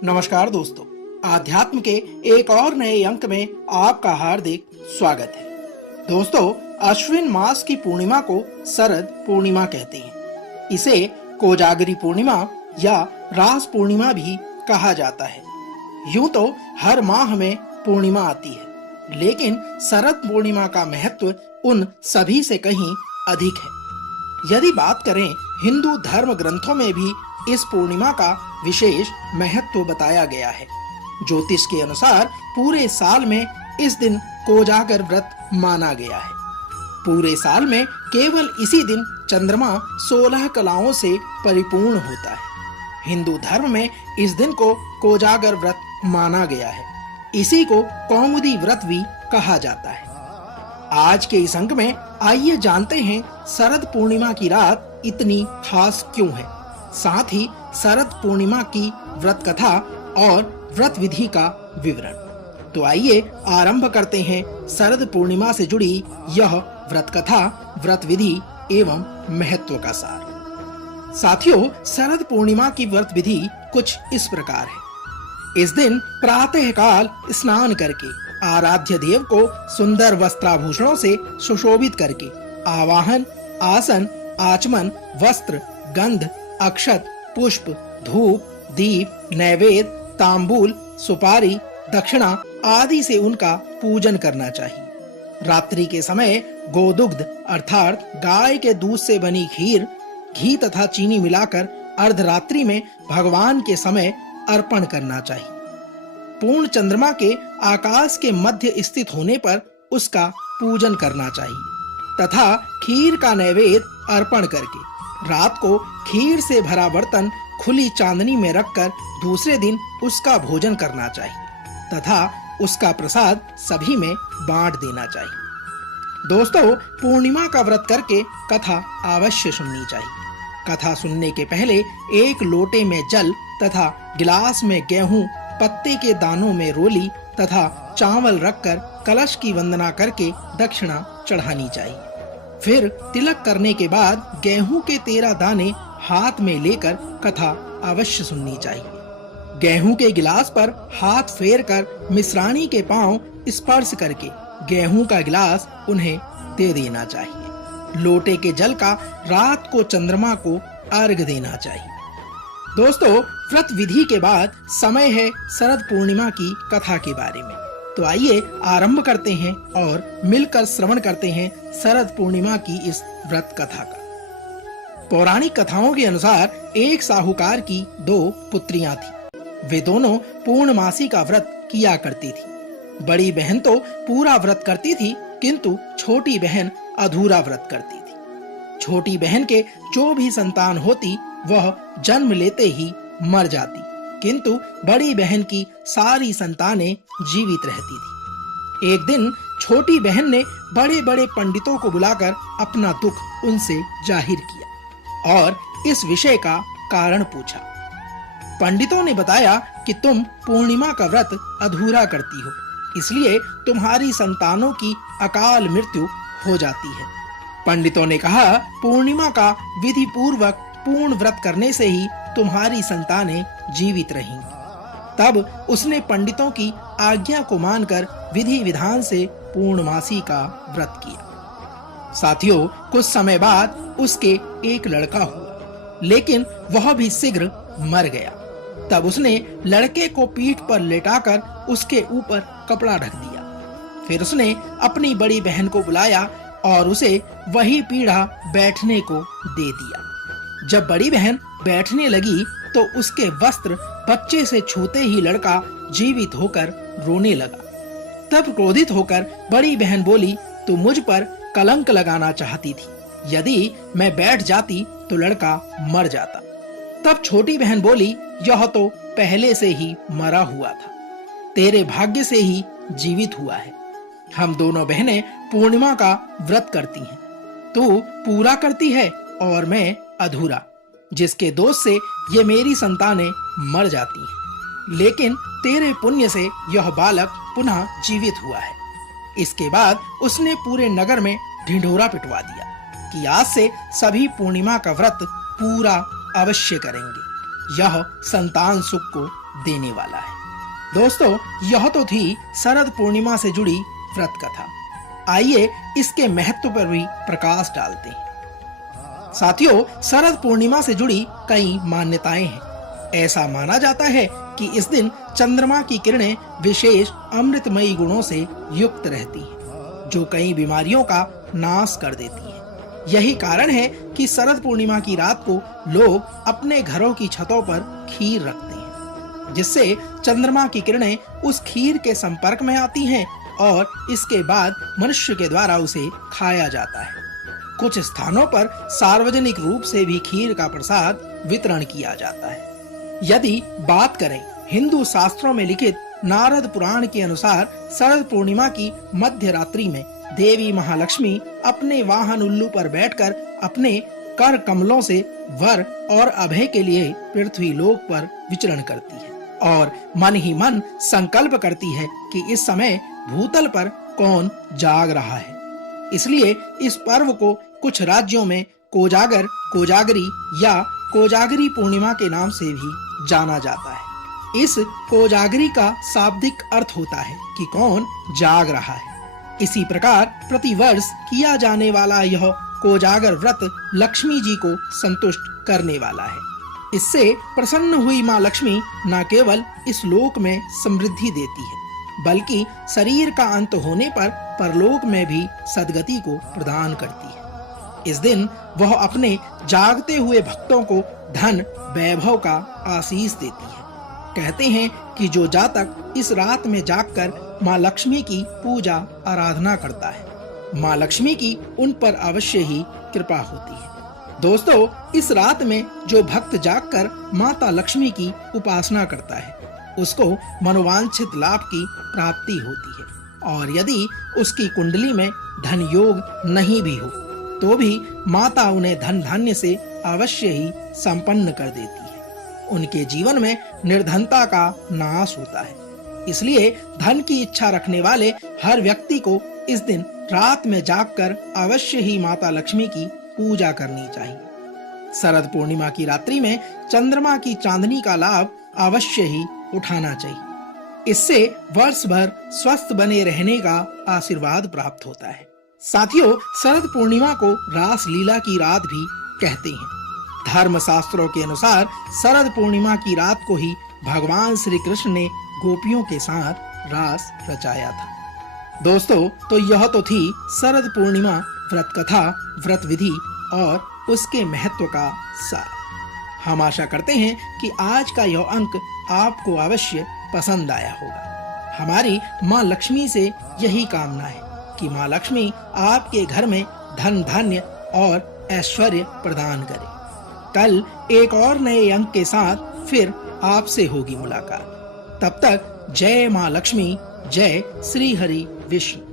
नमस्कार दोस्तों, आध्यात्म के एक और नए अंक में आपका हार्दिक स्वागत है। दोस्तों, अश्विन मास की पूर्णिमा को शरद पूर्णिमा कहते हैं। इसे कोजागरी पूर्णिमा या रास पूर्णिमा भी कहा जाता है। यूं तो हर माह में पूर्णिमा आती है, लेकिन शरद पूर्णिमा का महत्व उन सभी से कहीं अधिक है। यदि बात करें, हिंदू धर्म ग्रंथों में भी इस पूर्णिमा का विशेष महत्व बताया गया है। ज्योतिष के अनुसार पूरे साल में इस दिन कोजागर व्रत माना गया है। पूरे साल में केवल इसी दिन चंद्रमा 16 कलाओं से परिपूर्ण होता है। हिंदू धर्म में इस दिन को कोजागर व्रत माना गया है। इसी को कौमुदी व्रत भी कहा जाता है। आज के इस अंक में आइए जानते हैं शरद पूर्णिमा की रात इतनी खास क्यों है, साथ ही शरद पूर्णिमा की व्रत कथा और व्रत विधि का विवरण। तो आइए आरंभ करते हैं शरद पूर्णिमा से जुड़ी यह व्रत कथा, व्रत विधि एवं महत्व का सार। साथियों, शरद पूर्णिमा की व्रत विधि कुछ इस प्रकार है। इस दिन प्रातः काल स्नान करके आराध्य देव को सुंदर वस्त्राभूषणों से सुशोभित करके आवाहन, आसन, आचमन, वस्त्र, गंध, अक्षत, पुष्प, धूप, दीप, नैवेद्य, तांबूल, सुपारी, दक्षिणा आदि से उनका पूजन करना चाहिए। रात्रि के समय गोदुग्ध अर्थात गाय के दूध से बनी खीर, घी तथा चीनी मिलाकर अर्धरात्रि में भगवान के समय अर्पण करना चाहिए। पूर्ण चंद्रमा के आकाश के मध्य स्थित होने पर उसका पूजन करना चाहिए तथा खीर का नैवेद्य अर्पण करके रात को खीर से भरा बर्तन खुली चांदनी में रखकर दूसरे दिन उसका भोजन करना चाहिए तथा उसका प्रसाद सभी में बांट देना चाहिए। दोस्तों, पूर्णिमा का व्रत करके कथा अवश्य सुननी चाहिए। कथा सुनने के पहले एक लोटे में जल तथा गिलास में गेहूं, पत्ते के दानों में रोली तथा चावल रखकर कलश की वंदना करके दक्षिणा चढ़ानी चाहिए। फिर तिलक करने के बाद गेहूं के 13 दाने हाथ में लेकर कथा अवश्य सुननी चाहिए। गेहूं के गिलास पर हाथ फेर कर मिश्राणी के पांव स्पर्श करके गेहूं का गिलास उन्हें दे देना चाहिए। लोटे के जल का रात को चंद्रमा को अर्घ देना चाहिए। दोस्तों, व्रत विधि के बाद समय है शरद पूर्णिमा की कथा के बारे में। तो आइए आरंभ करते हैं और मिलकर श्रवण करते हैं शरद पूर्णिमा की इस व्रत कथा का। पौराणिक कथाओं के अनुसार एक साहूकार की 2 पुत्रियां थीं। वे दोनों पूर्णमासी का व्रत किया करती थी। बड़ी बहन तो पूरा व्रत करती थी, किंतु छोटी बहन अधूरा व्रत करती थी। छोटी बहन के जो भी संतान होती वह जन्म लेते ही मर जाती, किंतु बड़ी बहन की सारी संतानें जीवित रहती थी। एक दिन छोटी बहन ने बड़े बड़े पंडितों को बुलाकर अपना दुख उनसे जाहिर किया और इस विषय का कारण पूछा। पंडितों ने बताया कि तुम पूर्णिमा का व्रत अधूरा करती हो, इसलिए तुम्हारी संतानों की अकाल मृत्यु हो जाती है। पंडितों ने कहा, पूर्णिमा का विधि पूर्वक पूर्ण व्रत करने से ही तुम्हारी संतानें जीवित रहेंगी। तब उसने पंडितों की आज्ञा को मानकर विधि विधान से पूर्णमासी का व्रत किया। साथियों, कुछ समय बाद उसके एक लड़का हुआ, लेकिन वह भी शीघ्र मर गया। तब उसने लड़के को पीठ पर लेटाकर उसके ऊपर कपड़ा ढक दिया। फिर उसने अपनी बड़ी बहन को बुलाया और उसे वही पीढ़ा बैठने को दे दिया। जब बड़ी बहन बैठने लगी तो उसके वस्त्र बच्चे से छूते ही लड़का जीवित होकर रोने लगा। तब क्रोधित होकर बड़ी बहन बोली, तू मुझ पर कलंक लगाना चाहती थी। यदि मैं बैठ जाती तो लड़का मर जाता। तब छोटी बहन बोली, यह तो पहले से ही मरा हुआ था, तेरे भाग्य से ही जीवित हुआ है। हम दोनों बहनें पूर्णिमा का व्रत करती हैं। तू पूरा करती है और मैं अधूरा, जिसके दोष से ये मेरी संतानें मर जाती हैं। लेकिन तेरे पुण्य से यह बालक पुनः जीवित हुआ है। इसके बाद उसने पूरे नगर में ढिंढोरा पिटवा दिया कि आज से सभी पूर्णिमा का व्रत पूरा अवश्य करेंगे। यह संतान सुख को देने वाला है। दोस्तों, यह तो थी शरद पूर्णिमा से जुड़ी व्रत कथा। आइए इसके महत्व पर भी प्रकाश डालते हैं। साथियों, शरद पूर्णिमा से जुड़ी कई मान्यताएं हैं। ऐसा माना जाता है कि इस दिन चंद्रमा की किरणें विशेष अमृतमयी गुणों से युक्त रहती हैं, जो कई बीमारियों का नाश कर देती हैं। यही कारण है कि शरद पूर्णिमा की रात को लोग अपने घरों की छतों पर खीर रखते हैं, जिससे चंद्रमा की किरणें उस खीर के संपर्क में आती हैं और इसके बाद मनुष्य के द्वारा उसे खाया जाता है। कुछ स्थानों पर सार्वजनिक रूप से भी खीर का प्रसाद वितरण किया जाता है। यदि बात करें हिंदू शास्त्रों में लिखित नारद पुराण के अनुसार, शरद पूर्णिमा की मध्य रात्रि में देवी महालक्ष्मी अपने वाहन उल्लू पर बैठकर अपने कर कमलों से वर और अभय के लिए पृथ्वी लोक पर विचरण करती है और मन ही मन संकल्प करती है कि इस समय भूतल पर कौन जाग रहा है। इसलिए इस पर्व को कुछ राज्यों में कोजागर, कोजागरी या कोजागरी पूर्णिमा के नाम से भी जाना जाता है। इस कोजागरी का शाब्दिक अर्थ होता है कि कौन जाग रहा है। इसी प्रकार प्रतिवर्ष किया जाने वाला यह कोजागर व्रत लक्ष्मी जी को संतुष्ट करने वाला है। इससे प्रसन्न हुई माँ लक्ष्मी न केवल इस लोक में समृद्धि देती है, बल्कि शरीर का अंत होने पर परलोक में भी सद्गति को प्रदान करती है। इस दिन वह अपने जागते हुए भक्तों को धन वैभव का आशीष देती है। कहते हैं कि जो जातक इस रात में जागकर माँ लक्ष्मी की पूजा आराधना करता है, माँ लक्ष्मी की उन पर अवश्य ही कृपा होती है। दोस्तों, इस रात में जो भक्त जागकर माता लक्ष्मी की उपासना करता है, उसको मनोवांछित लाभ की प्राप्ति होती है। और यदि उसकी कुंडली में धन योग नहीं भी हो, तो भी माता उन्हें धन धान्य से अवश्य ही संपन्न कर देती है। उनके जीवन में निर्धनता का नाश होता है। इसलिए धन की इच्छा रखने वाले हर व्यक्ति को इस दिन रात में जागकर अवश्य ही माता लक्ष्मी की पूजा करनी चाहिए। शरद पूर्णिमा की रात्रि में चंद्रमा की चांदनी का लाभ अवश्य ही उठाना चाहिए। इससे वर्ष भर स्वस्थ बने रहने का आशीर्वाद प्राप्त होता है। साथियों, शरद पूर्णिमा को रास लीला की रात भी कहते हैं। धर्म शास्त्रों के अनुसार शरद पूर्णिमा की रात को ही भगवान श्री कृष्ण ने गोपियों के साथ रास रचाया था। दोस्तों, तो यह तो थी शरद पूर्णिमा व्रत कथा, व्रत विधि और उसके महत्व का सार। हम आशा करते हैं कि आज का यह अंक आपको अवश्य पसंद आया होगा। हमारी माँ लक्ष्मी से यही कामना है कि माँ लक्ष्मी आपके घर में धन धान्य और ऐश्वर्य प्रदान करे। कल एक और नए अंक के साथ फिर आपसे होगी मुलाकात। तब तक जय माँ लक्ष्मी, जय श्री हरि विष्णु।